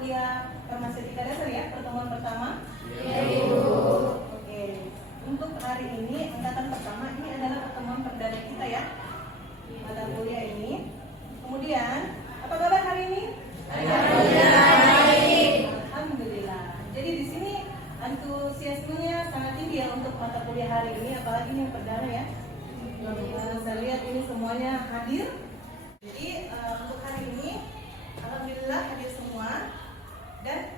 kuliah farmaseutika dasar ya, pertemuan pertama. Oke, untuk hari ini angkatan pertama ini adalah pertemuan perdana kita ya, mata kuliah ini. Kemudian apa kabar hari ini? Alhamdulillah. Jadi di sini antusiasmenya sangat tinggi ya untuk mata kuliah hari ini, apalagi ini yang perdana ya. Saya lihat ini semuanya hadir. Jadi untuk hari ini alhamdulillah hadir semua. Dan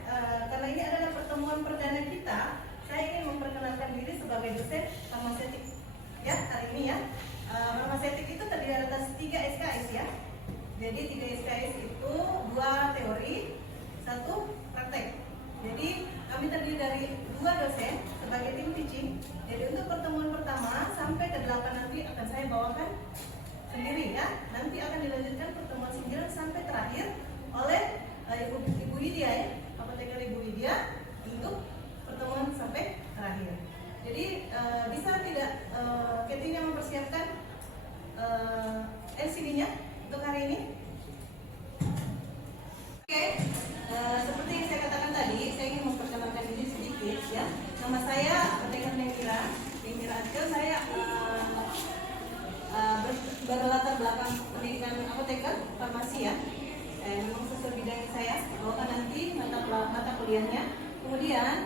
karena ini adalah pertemuan perdana kita, saya ingin memperkenalkan diri sebagai dosen farmaseutik ya hari ini ya. Farmaseutik itu terdiri atas 3 SKS ya. Jadi 3 SKS itu 2 teori, 1 praktek. Jadi kami terdiri dari 2 dosen sebagai tim teaching. Jadi untuk pertemuan pertama sampai ke 8 nanti akan saya bawakan sendiri ya. Nanti akan dilanjutkan pertemuan 9 sampai terakhir oleh Ibu Widya ya, apoteker Ibu Widya untuk pertemuan sampai terakhir. Jadi bisa tidak Ketinya mempersiapkan LCD-nya untuk hari ini? Oke, seperti yang saya katakan tadi, saya ingin memperkenalkan diri sedikit ya. Nama saya apoteker Nengmira Acil. Saya berlatar belakang pendidikan apoteker farmasi ya. Memang sesuai bidang saya bawakan nanti mata kuliahnya. Kemudian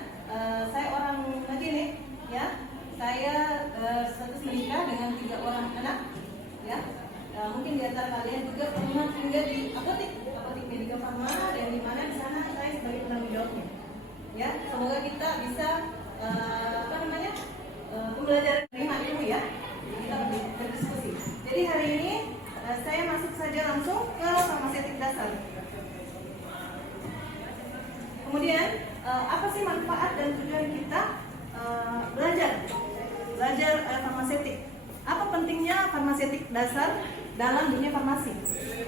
saya orang Najene ya. Saya status menikah dengan 3 orang anak ya. Mungkin di antara kalian juga pernah tinggal di apotek Medika Farma, dan di mana di sana saya sebagai penanggung jawabnya ya. Semoga kita bisa pembelajaran terima ilmu ya. Kita berdiskusi. Jadi hari ini saya masuk saja langsung ke farmaseutik dasar. Kemudian apa sih manfaat dan tujuan kita belajar farmaseutik? Apa pentingnya farmaseutik dasar dalam dunia farmasi?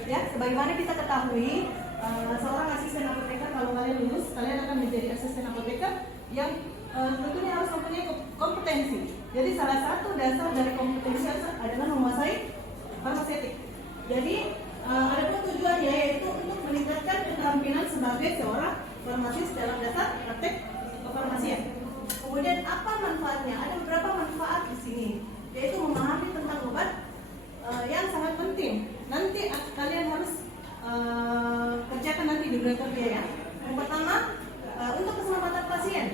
Ya, sebagaimana kita ketahui, seorang asisten apoteker kalau kalian lulus, kalian akan menjadi asisten apoteker yang tentunya harus mempunyai kompetensi. Jadi salah satu dasar dari kompetensi adalah menguasai farmaseutik. Jadi ada pun tujuannya yaitu untuk meningkatkan keterampilan sebagai seorang farmasis dalam dasar praktek kefarmasian. Kemudian apa manfaatnya? Ada beberapa manfaat di sini, yaitu memahami tentang obat yang sangat penting. Nanti kalian harus kerjakan nanti di dunia kerja ya. Yang pertama untuk keselamatan pasien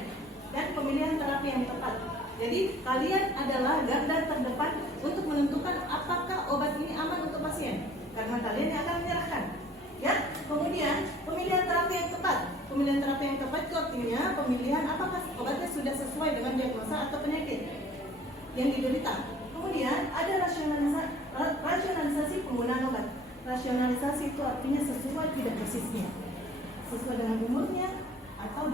dan pemilihan terapi yang tepat. Jadi kalian adalah garda terdepan untuk menentukan apakah obat ini aman untuk pasien, karena kalian yang akan menyerahkan. Ya. Kemudian pemilihan terapi yang tepat. Pemilihan terapi yang tepat itu artinya pemilihan apakah obatnya sudah sesuai dengan diagnosa atau penyakit yang diderita. Kemudian ada rasionalisasi penggunaan obat. Rasionalisasi itu artinya sesuai tidak persisnya, sesuai dengan umurnya atau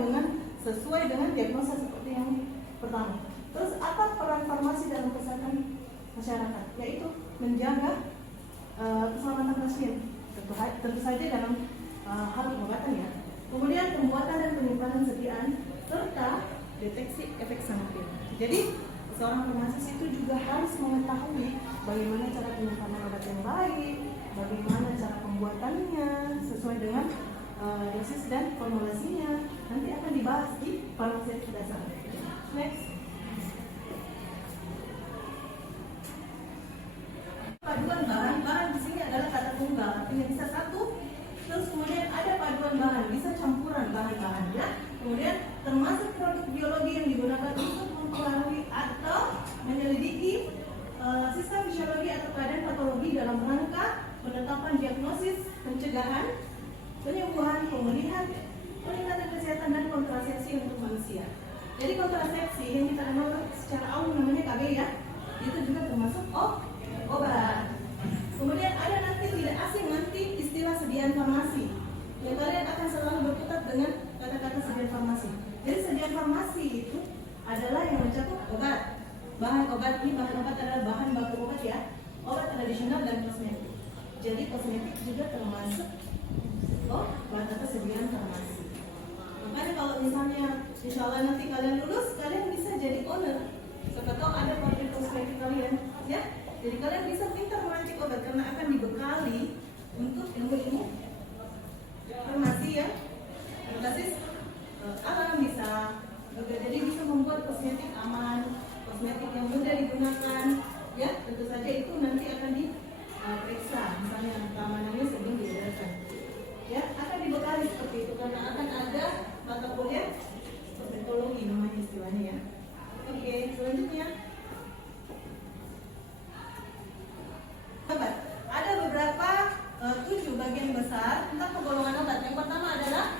sesuai dengan diagnosa seperti yang pertama. Terus apa peran farmasi dalam kesehatan masyarakat? Yaitu menjaga keselamatan pasien, tentu saja dalam hal pengobatan ya. Kemudian pembuatan dan penyimpanan sediaan serta deteksi efek samping. Jadi seorang farmasis itu juga harus mengetahui bagaimana cara penyimpanan obat yang baik, bagaimana cara pembuatannya sesuai dengan dosis dan formulasinya. Nanti akan dibahas di farmaseutik dasar. Next. Paduan bahan di sini adalah kata tunggal, artinya bisa satu. Terus kemudian ada paduan bahan, bisa campuran bahan-bahannya. Kemudian termasuk produk biologi yang digunakan untuk mempengaruhi atau menyelidiki sistem fisiologi atau keadaan patologi dalam rangka penetapan diagnosis, pencegahan, penyembuhan, pemulihan, peningkatan kesehatan dan kontrasepsi untuk manusia. Jadi kontrasepsi yang kita kenal secara umum namanya KB ya, itu juga termasuk obat. Kemudian ada nanti tidak asing nanti istilah sediaan farmasi, yang kalian akan selalu berkutat dengan kata-kata sediaan farmasi. Jadi sediaan farmasi itu adalah yang mencakup obat. Bahan obat ini, bahan obat adalah bahan baku obat ya, obat tradisional dan kosmetik. Jadi kosmetik juga termasuk obat atau sediaan farmasi. Makanya kalau misalnya insya Allah nanti kalian lulus, kalian bisa jadi owner. Siapa tahu ada pabrik kosmetik kalian ya. Jadi kalian bisa pintar merancik obat karena akan dibekali untuk ilmu-ilmu farmasi yang berbasis alam bisa. Jadi bisa membuat kosmetik aman, kosmetik yang mudah digunakan. Ya, tentu saja itu nanti akan diperiksa, misalnya keamanannya sebelum diedarkan. Ya, akan dibekali seperti itu karena akan ada mata kuliah kosmetologi namanya istilahnya ya. Oke, selanjutnya. Obat. Ada beberapa 7 bagian besar tentang penggolongan obat. Yang pertama adalah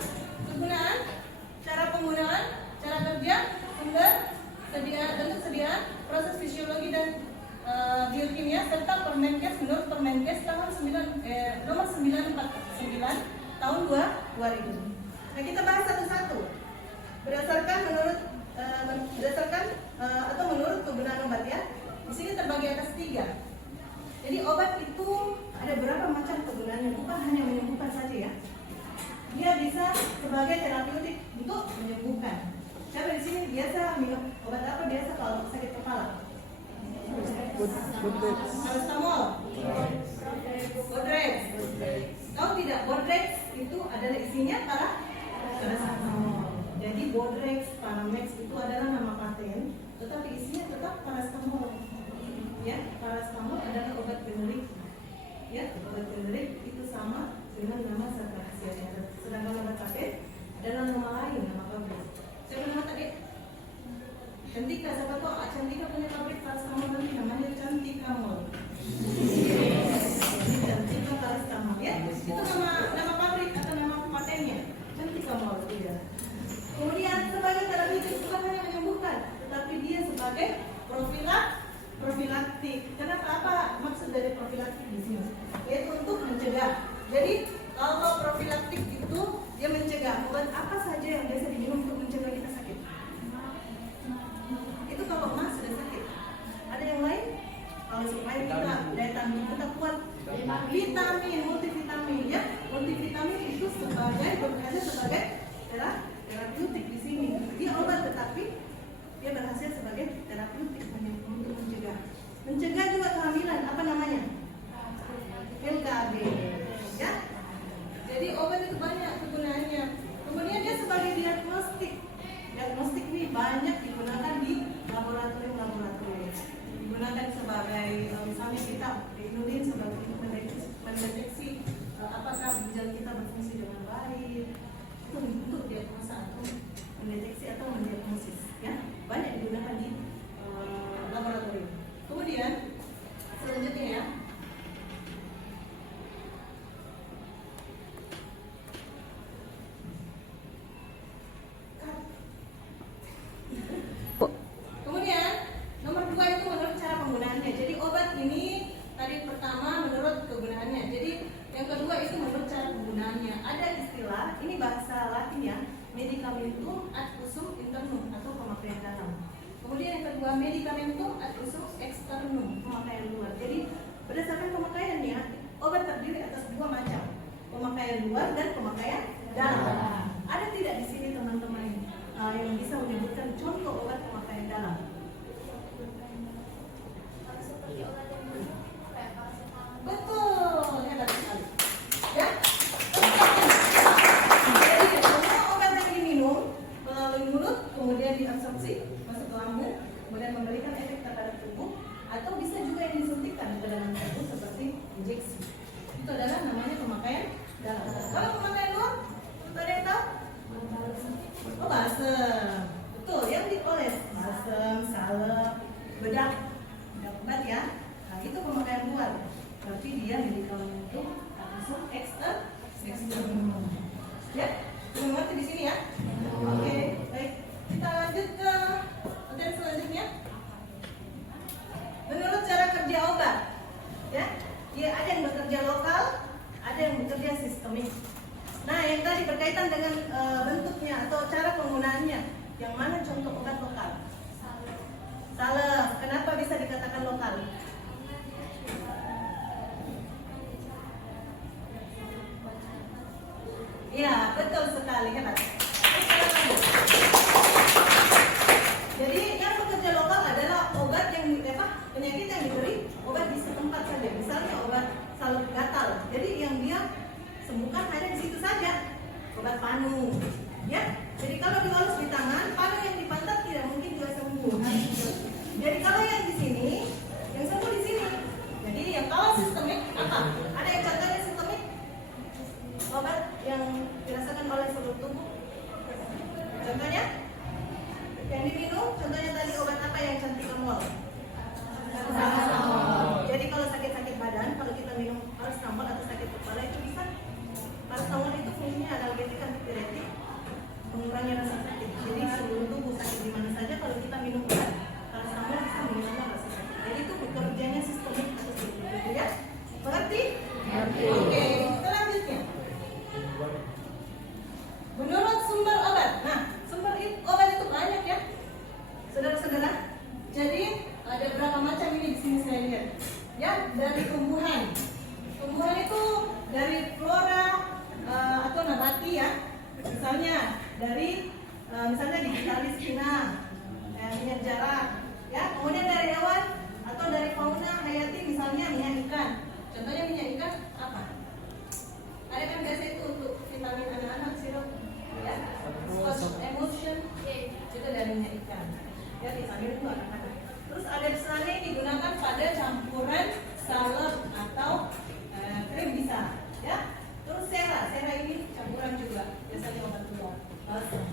kegunaan, cara penggunaan, cara kerja, sumber, bentuk sediaan, proses fisiologi dan biokimia serta Permenkes menurut Permenkes nomor 949 tahun 2000. Nah, kita bahas satu-satu. Menurut kegunaan obat ya. Di sini terbagi atas 3. Jadi obat itu ada berapa macam kegunaannya, bukan hanya menyembuhkan saja ya. Dia bisa sebagai terapeutik untuk menyembuhkan. Siapa di sini biasa minum obat apa biasa kalau sakit kepala? Paracetamol, Bodrex. Tahu tidak Bodrex itu adalah isinya paracetamol. Jadi Bodrex, Paramex itu adalah nama paten, tetapi isinya tetap paracetamol. Ya, paracetamol adalah obat generik. Ya, obat generik itu sama dengan nama zat khasiatnya. Sedangkan obat paten adalah nama lain, nama pabrik. Saya nama tadi Cantika, siapa tahu Cantika punya pabrik paracetamol nanti namanya Cantika Mall. Jadi Cantika paracetamol ya. Itu nama pabrik atau nama patennya Cantika Mall tidak. Kemudian sebagai terapeutik bukan hanya menyembuhkan, tetapi dia sebagai profilaktik. Kenapa? Apa maksud dari profilaktik di sini? Yaitu untuk mencegah. Jadi kalau profilaktik itu dia mencegah. Obat apa saja yang biasa diminum untuk mencegah kita sakit? Itu kalau emas sudah sakit. Ada yang lain? Kalau supaya kita daya tahan tubuh kita kuat. Vitamin, multivitamin ya. Multivitamin itu bekerja sebagai terapeutik di sini. Dia obat tetapi dia berhasil sebagai terapeutik untuk mencegah. Mencegah juga kehamilan. Apa namanya? LKB. Ya. Jadi obat itu banyak kegunaannya. Kemudian dia sebagai diagnostik. Diagnostik ini banyak digunakan di laboratorium. Digunakan sebagai misalnya kita inulin sebagai mendeteksi apakah ginjal kita berfungsi dengan baik. Itu untuk diagnosa atau mendeteksi atau mendiagnosis. Ya, banyak digunakan di laboratorium. Kemudian selanjutnya ya. Kemudian nomor 2 itu menurut cara penggunaannya. Jadi obat ini tadi pertama menurut kegunaannya. Jadi yang kedua itu menurut cara penggunaannya. Ada istilah, ini bahasa Latin ya, medicamentum ad usum internum atau pemakaian dalam. Kemudian yang kedua medicamentum ad usum externum, pemakaian luar. Jadi berdasarkan pemakaiannya, obat terdiri atas 2 macam, pemakaian luar dan pemakaian dalam. Ada tidak di sini teman-teman yang bisa menyebutkan contoh obat pemakaian dalam? Betul, hebat sekali. Ya, jadi semua obat yang diminum melalui mulut, kemudian diabsorpsi masuk ke lambung, kemudian memberikan efek terhadap tubuh, atau bisa juga yang disuntikkan ke dalam tubuh seperti injeksi. Itu adalah namanya pemakaian dalam. Kalau pemakaian luar, ada yang tahu? Oh, balsem. Betul, yang dioles balsem, salep, bedak obat ya. Nah, itu pemakaian luar. Berarti dia medikamentum langsung eksternum. Ya, belum ngerti di sini ya? Oke, baik. Kita lanjut ke materi selanjutnya. Menurut cara kerja obat, ya, dia ada yang bekerja lokal, ada yang bekerja sistemik. Nah, yang tadi berkaitan dengan bentuknya atau cara penggunaannya, yang mana contoh obat lokal? Salep. Kenapa bisa dikatakan lokal? Iya, betul sekali, hebat. Jadi yang bekerja lokal adalah obat yang penyakit yang diberi obat di setempat saja. Misalnya obat salep gatal. Jadi yang dia sembuhkan hanya di situ saja. Obat panu, Ya, jadi kalau diolesi di tangan, pada yang di pantat tidak mungkin juga sembuh. Jadi kalau yang di sini, yang sembuh di sini. Jadi yang kalau sistemik apa? Ada yang contohnya sistemik? Obat yang dirasakan oleh seluruh tubuh. Contohnya? Yang diminum, contohnya tadi obat apa yang cantikmol? Jadi kalau sakit-sakit badan, kalau kita minum paracetamol atau sakit kepala itu bisa. Paracetamol itu fungsinya analgetik, antipiretik, mengurangi rasa sakit. Jadi seluruh tubuh sakit di mana saja kalau kita minum obat paracetamol bisa mengurangi rasa sakit. Jadi itu bekerjanya sistemik atau gitu ya. Mengerti? Oke, selanjutnya. Menurut sumber obat. Nah, sumber obat itu banyak ya, saudara-saudara. Jadi ada berapa macam ini di sini saya lihat. Ya, dari tumbuhan. Tumbuhan itu dari flora atau nabati ya. Misalnya dari misalnya digitalis Cina, minyak jarak. Ya, kemudian dari hewan atau dari fauna hayati misalnya minyak ikan. Contohnya minyak ikan apa? Ada kan biasa itu untuk vitamin anak-anak sirup. Ya, emotion itu dari minyak ikan. Ya, vitamin itu anak-anak. Terus ada misalnya digunakan pada campuran salad atau krim bisa. Ya, terus sera ini campuran juga. Biasanya obat tua, balsam.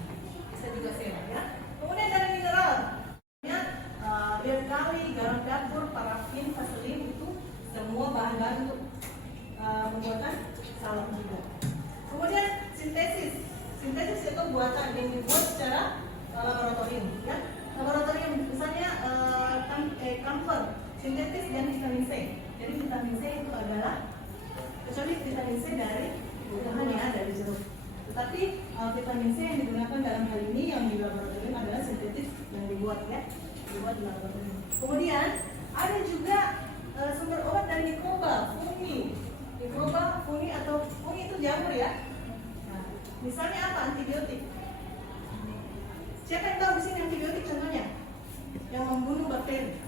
Bisa juga sera ya. Kemudian dari mineral, ya, bir kali, garam dapur, parafin, vaselin itu semua bahan-bahan untuk pembuatan salad juga. Kemudian sintesis itu buatan yang dibuat secara laboratorium ya. Laboratorium misalnya camphor sintetis dan vitamin C. Jadi vitamin C itu adalah kecuali vitamin C dari bahan yang ada di jeruk. Tetapi vitamin C yang digunakan dalam hal ini yang di laboratorium adalah sintetis yang dibuat ya, dibuat di laboratorium. Kemudian ada juga sumber obat dari mikroba, fungi. Mikroba, fungi atau fungi itu jamur ya. Nah, misalnya apa? Antibiotik. Siapa yang tahu di sini antibiotik contohnya? Yang membunuh bakteri.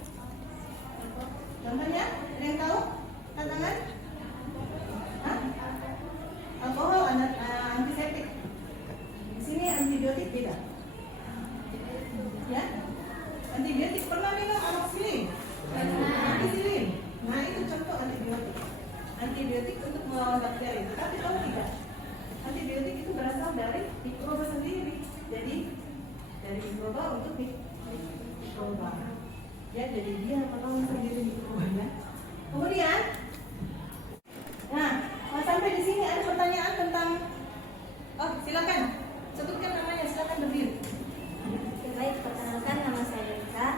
Contohnya, ada yang tahu? Tantangan? Alkohol, antiseptik. Di sini antibiotik beda. Ya? Antibiotik pernah minum amoxicillin? Amoxicillin. Nah, itu contoh antibiotik. Antibiotik untuk melawan bakteri. Tapi kalau tidak, antibiotik itu berasal dari mikroba sendiri. Jadi dari mikroba untuk mikroba. Ya, jadi dia melawan sendiri mikrobanya. Kemudian, nah, sampai di sini ada pertanyaan tentang. Oh, silakan. Sebutkan namanya, silakan berdiri. Baik, perkenalkan nama saya Rika.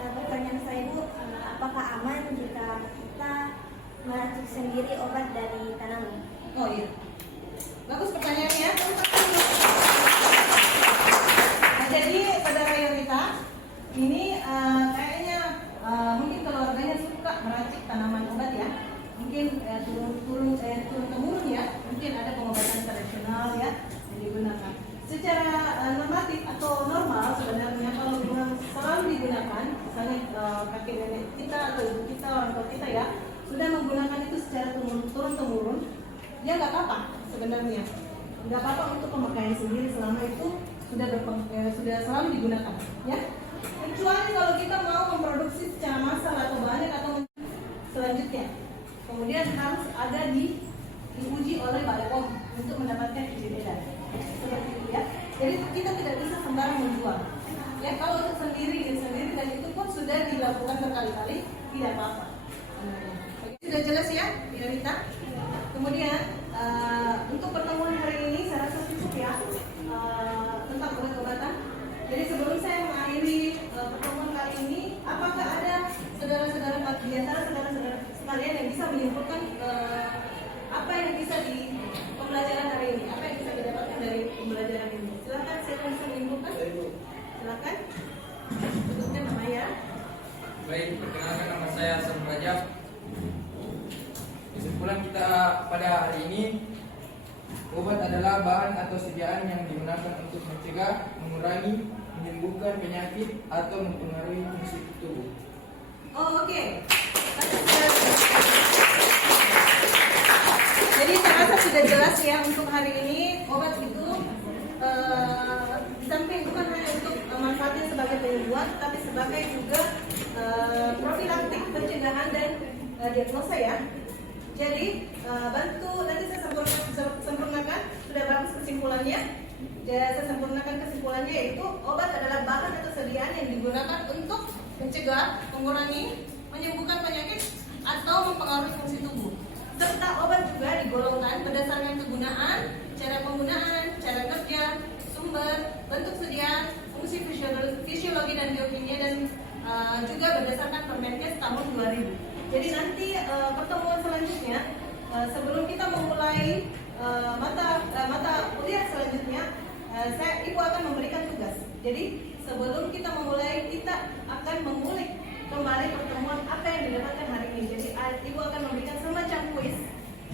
Pertanyaan saya Bu, apakah aman jika kita meracik sendiri obat dari tanaman? Oh iya, bagus pertanyaannya. Nah, jadi saudara Yolita, ini kayaknya mungkin keluarganya suka meracik tanaman obat ya. Mungkin turun temurun ya. Mungkin ada pengobatan tradisional ya yang digunakan. Secara normatif atau normal sebenarnya kalau memang selalu digunakan, misalnya kakek nenek kita atau ibu kita, orang tua kita ya, sudah menggunakan itu secara turun temurun, ya nggak apa-apa sebenarnya, nggak apa-apa untuk pemakaian sendiri selama itu sudah selalu digunakan, ya. Kecuali kalau kita mau memproduksi secara massal atau banyak atau selanjutnya, kemudian harus ada diuji oleh BPOM untuk mendapatkan izin edar. Seperti itu ya. Jadi kita tidak bisa sembarang menjual. Ya, kalau untuk sendiri dan itu pun sudah dilakukan berkali-kali, tidak apa-apa. Sudah jelas ya, Rita? Kemudian untuk pertemuan hari ini saya rasa cukup ya tentang obat-obatan. Jadi sebelum saya mengakhiri pertemuan kali ini, apakah ada saudara-saudara di antara saudara-saudara sekalian yang bisa menyimpulkan apa yang bisa di pembelajaran hari ini, apa yang bisa didapatkan dari pembelajaran ini? Silakan, siapa yang bisa menyimpulkan? Silakan. Sebutkan nama ya. Baik, perkenalkan nama saya Hasan Rajab. Kesimpulan kita pada hari ini, obat adalah bahan atau sediaan yang digunakan untuk mencegah, mengurangi, menyembuhkan penyakit atau mempengaruhi fungsi tubuh. Oh, oke. Jadi saya rasa sudah jelas ya untuk hari ini obat itu sebagai juga profilaktik, pencegahan dan diagnosa ya. Jadi bantu nanti saya sempurnakan, sudah bagus kesimpulannya. Saya sempurnakan kesimpulannya, yaitu obat adalah bahan atau sediaan yang digunakan untuk mencegah, mengurangi, menyembuhkan penyakit atau mempengaruhi fungsi tubuh. Serta obat juga digolongkan berdasarkan kegunaan, cara penggunaan, cara kerja, sumber, bentuk sediaan, fungsi fisiologi dan biokimia, dan juga berdasarkan Permenkes tahun 2000. Jadi nanti pertemuan selanjutnya, sebelum kita memulai mata kuliah selanjutnya, Ibu akan memberikan tugas. Jadi sebelum kita memulai, kita akan mengulik kembali pertemuan apa yang didapatkan hari ini. Jadi Ibu akan memberikan semacam kuis,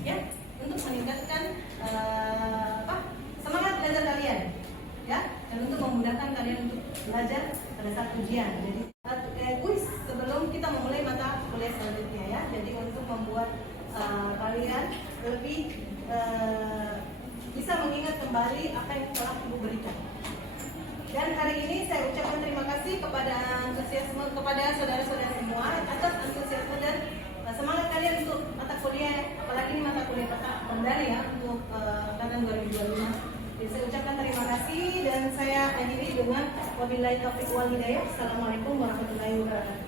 ya, untuk meningkatkan semangat belajar kalian, ya, dan untuk memudahkan kalian untuk belajar pada saat ujian. Jadi kuis sebelum kita memulai mata kuliah selanjutnya, ya. Jadi untuk membuat kalian lebih bisa mengingat kembali apa yang telah Ibu berikan. Dan hari ini saya ucapkan terima kasih kepada saudara-saudara semua atas antusiasme dan semangat kalian untuk mata kuliah, apalagi ini mata kuliah perdana ya untuk angkatan 2025. Jadi saya ucapkan terima kasih dan saya akhiri dengan wabillahi taufiq wal hidayah. Assalamualaikum warahmatullahi wabarakatuh.